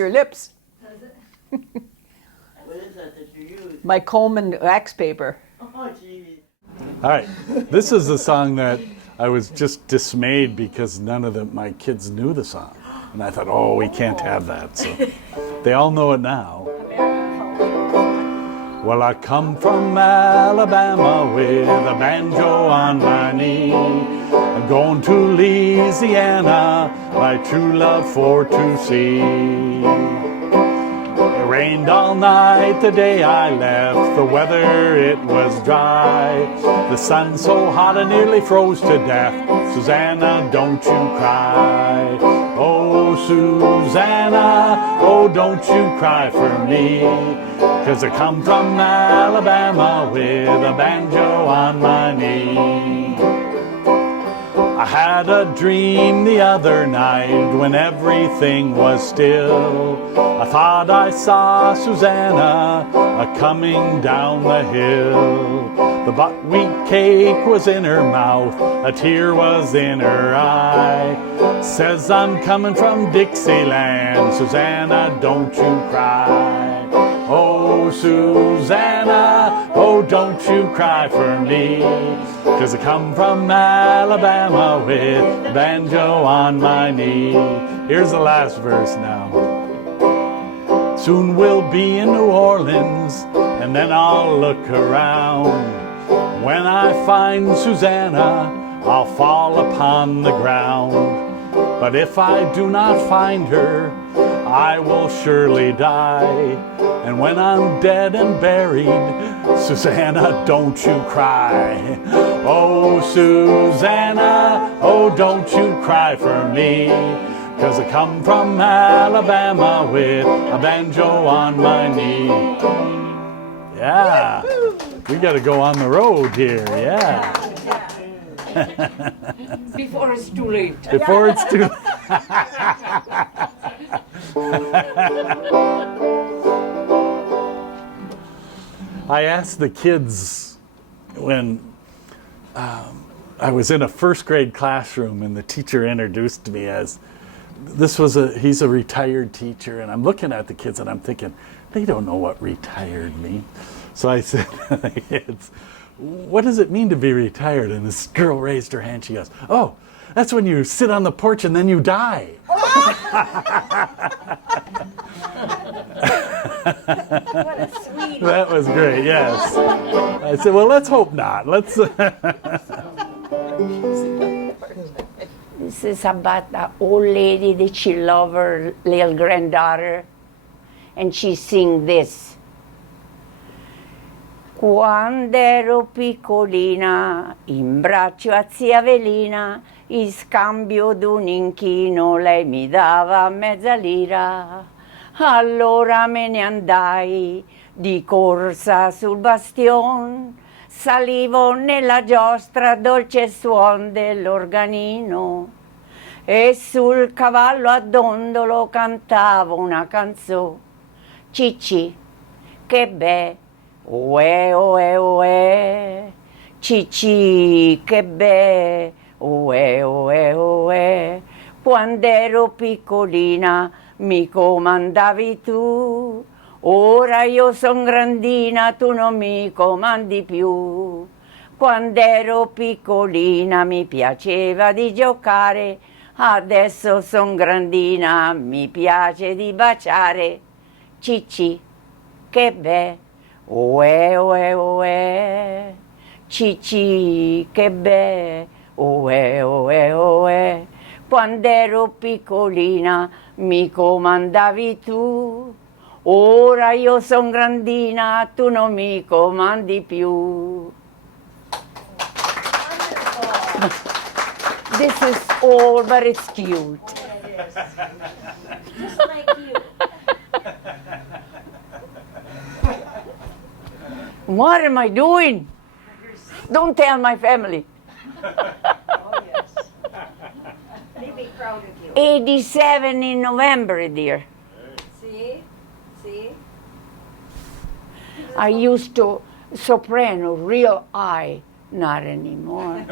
your lips. What is that you use? My comb and wax paper. Oh, geez. All right, this is the song that I was just dismayed because none of my kids knew the song. And I thought, oh, we can't have that. So they all know it now. Well, I come from Alabama with a banjo on my knee. I'm going to Louisiana, my true love for to see. It rained all night the day I left, the weather it was dry. The sun so hot I nearly froze to death. Susanna, don't you cry. Oh, Susanna, oh, don't you cry for me. 'Cause I come from Alabama with a banjo on my knee. I had a dream the other night when everything was still. I thought I saw Susanna a-coming down the hill. The buckwheat cake was in her mouth, a tear was in her eye. Says, I'm coming from Dixieland, Susanna, don't you cry. Oh, Susanna, oh, don't you cry for me. 'Cause I come from Alabama with a banjo on my knee. Here's the last verse now. Soon we'll be in New Orleans, and then I'll look around. When I find Susanna, I'll fall upon the ground. But if I do not find her, I will surely die. And when I'm dead and buried, Susanna, don't you cry. Oh, Susanna, oh, don't you cry for me. 'Cause I come from Alabama with a banjo on my knee. Yeah, we got to go on the road here, yeah. Before it's too late. Before it's too late. I asked the kids when I was in a first grade classroom and the teacher introduced me as, he's a retired teacher, and I'm looking at the kids and I'm thinking, they don't know what retired means. So I said to the kids, what does it mean to be retired? And this girl raised her hand, she goes, oh, that's when you sit on the porch and then you die. What a sweet. That was great, yes. I said, well, let's hope not. Let's. This is about an old lady that she loved her little granddaughter, and she sing this. Quando ero piccolina, in braccio a zia Velina, in scambio d'un inchino lei mi dava mezza lira. Allora me ne andai di corsa sul bastion, salivo nella giostra dolce suon dell'organino e sul cavallo a dondolo cantavo una canzone. Cicci, che be, oe oe oe, Cicci, che be, oe oe oe, quando ero piccolina mi comandavi tu, ora io son grandina, tu non mi comandi più. Quando ero piccolina mi piaceva di giocare, adesso son grandina, mi piace di baciare. Cicci, che be, oe oe oe, Cicci, che be, oe oe oe, quando ero piccolina mi comandavi tu, ora io son grandina, tu non mi comandi più. This is all, but it's cute. It is. Just like you. What am I doing? Don't tell my family. Oh, yes. They'd be proud of you. 87 in November, dear. See? See? I used to soprano, real high, not anymore.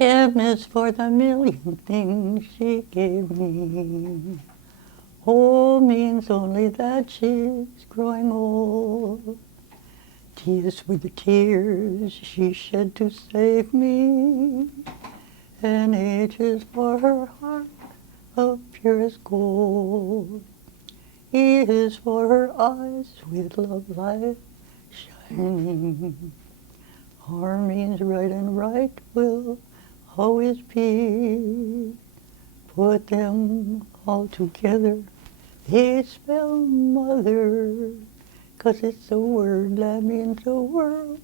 M is for the million things she gave me. O means only that she's growing old. T is for the tears she shed to save me. And H is for her heart of purest gold. E is for her eyes with love light shining. R means right, and right will always be. Put them all together, they spell mother, 'cause it's a word that means the world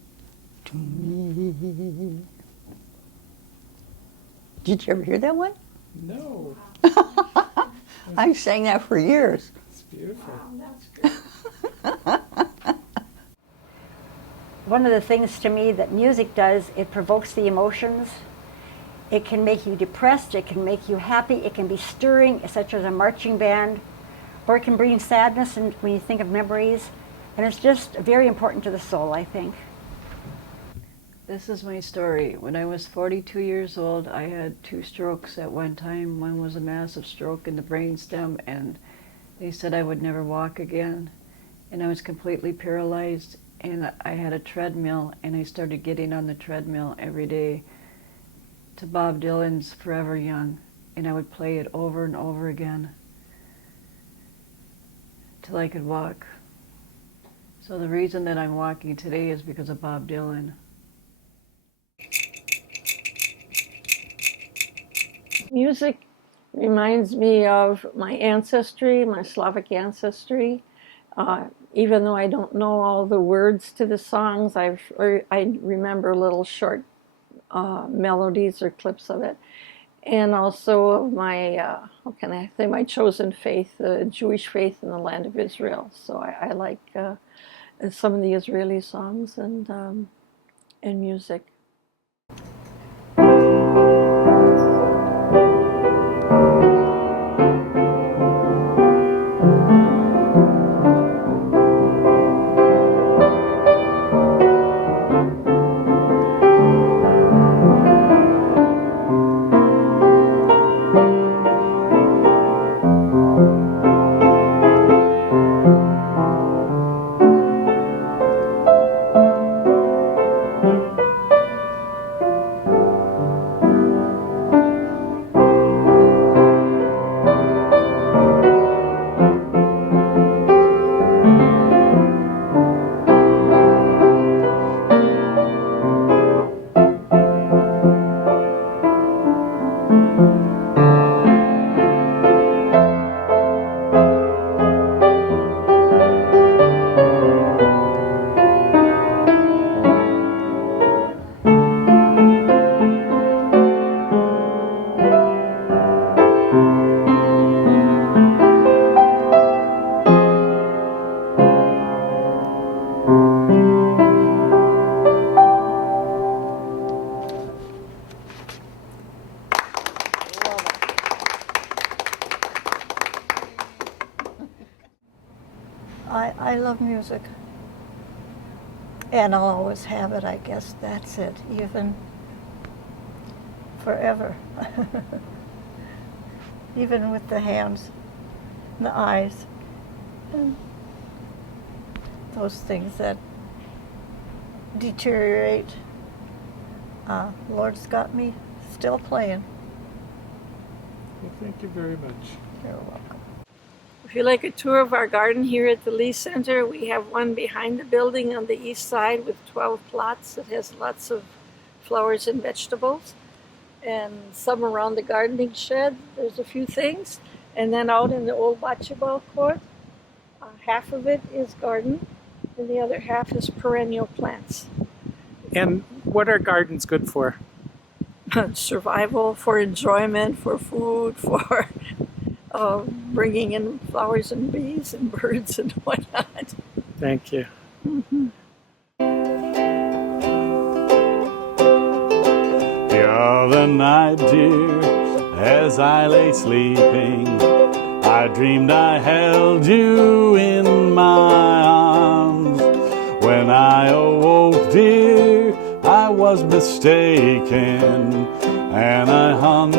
to me. Did you ever hear that one? No, I sang that for years. it's beautiful. One of the things to me that music does, it provokes the emotions. It can make you depressed, it can make you happy, it can be stirring, such as a marching band, or it can bring sadness and when you think of memories. And it's just very important to the soul, I think. This is my story. When I was 42 years old, I had 2 strokes at one time. One was a massive stroke in the brainstem, and they said I would never walk again. And I was completely paralyzed, and I had a treadmill, and I started getting on the treadmill every day to Bob Dylan's Forever Young, and I would play it over and over again till I could walk. So the reason that I'm walking today is because of Bob Dylan. Music reminds me of my ancestry, my Slavic ancestry. Even though I don't know all the words to the songs, I remember little short melodies or clips of it. And also of my, how can I say, my chosen faith, the Jewish faith in the land of Israel. So I like some of the Israeli songs and music. I love music, and I'll always have it. I guess that's it, even forever. Even with the hands and the eyes and those things that deteriorate. Lord's got me still playing. Well, thank you very much. You're welcome. If you like a tour of our garden here at the Lee Center, we have one behind the building on the east side with 12 plots. It has lots of flowers and vegetables. And some around the gardening shed, there's a few things. And then out in the old bocce ball court, half of it is garden and the other half is perennial plants. And what are gardens good for? Survival, for enjoyment, for food, for bringing in flowers and bees and birds and whatnot. Thank you. The other night, dear, as I lay sleeping, I dreamed I held you in my arms. When I awoke, dear, I was mistaken. and I hung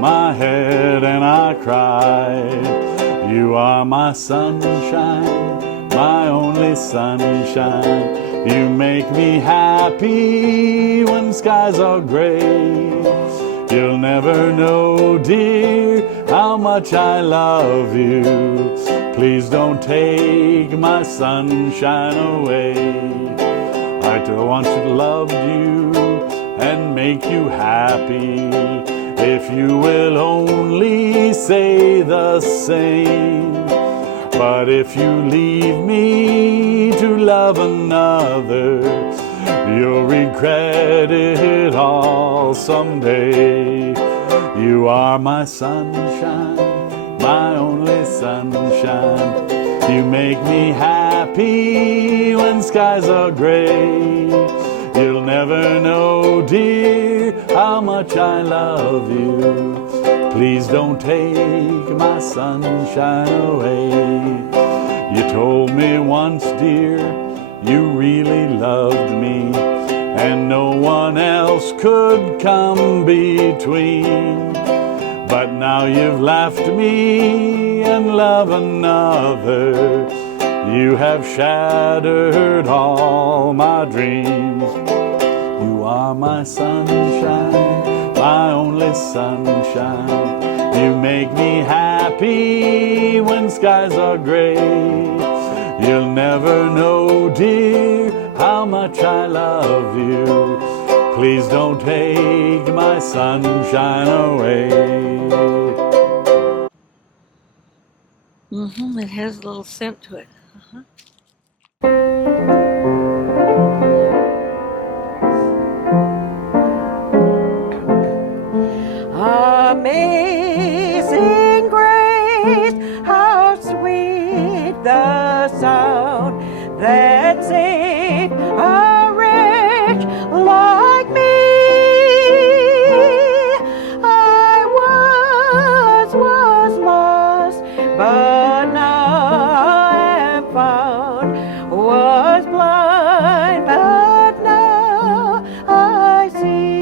my head and I cried. You are my sunshine, my only sunshine. You make me happy when skies are gray. You'll never know, dear, how much I love you. Please don't take my sunshine away. I want to love you and make you happy. If you will only say the same. But if you leave me to love another, you'll regret it all someday. You are my sunshine, my only sunshine. You make me happy when skies are gray. You'll never know, dear, how much I love you. Please don't take my sunshine away. You told me once, dear, you really loved me, and no one else could come between. But now you've left me and love another. You have shattered all my dreams. You are my sunshine, my only sunshine. You make me happy when skies are gray. You'll never know, dear, how much I love you. Please don't take my sunshine away. It has a little scent to it. Amazing grace, how sweet the sound that saved a wretch like me. I was lost, but now I am found. Was blind, but now I see.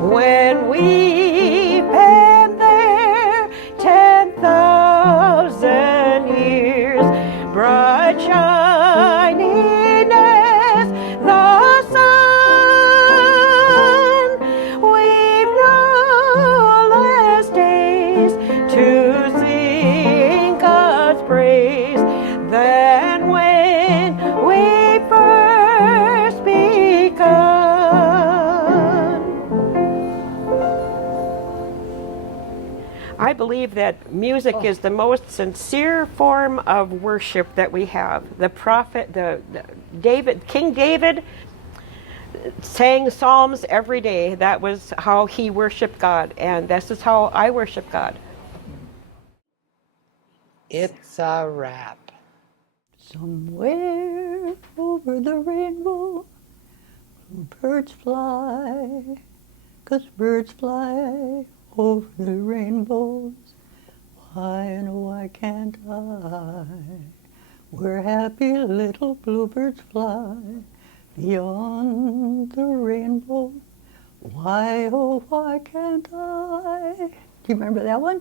When we've been there 10,000 years, bright shining as the sun, we've no less days to sing God's praise than when we first begun. I believe that music is the most sincere form of worship that we have. The prophet, King David sang psalms every day. That was how he worshiped God, and this is how I worship God. It's a wrap. Somewhere over the rainbow, birds fly, 'cause birds fly over the rainbows. Why and why can't I? Where happy little bluebirds fly beyond the rainbow. Why, oh, why can't I? Do you remember that one?